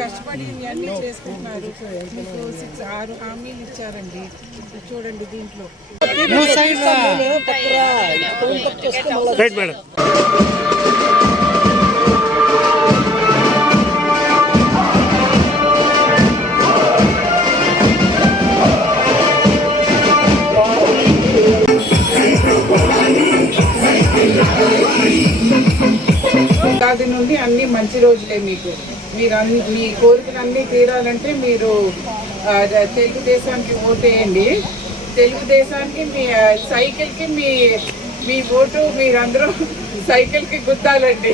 కష్టపడి అన్ని చేసుకుంటున్నారు. 6 హామీలు ఇచ్చారండి. చూడండి దీంట్లో ఉగాది నుండి అన్ని మంచి రోజులే మీకు. మీరు మీ కోరికలన్నీ తీరాలంటే మీరు తెలుగుదేశానికి ఓటేయండి. తెలుగుదేశానికి మీ సైకిల్కి మీ ఓటు మీరందరూ సైకిల్కి గుద్దాలండి.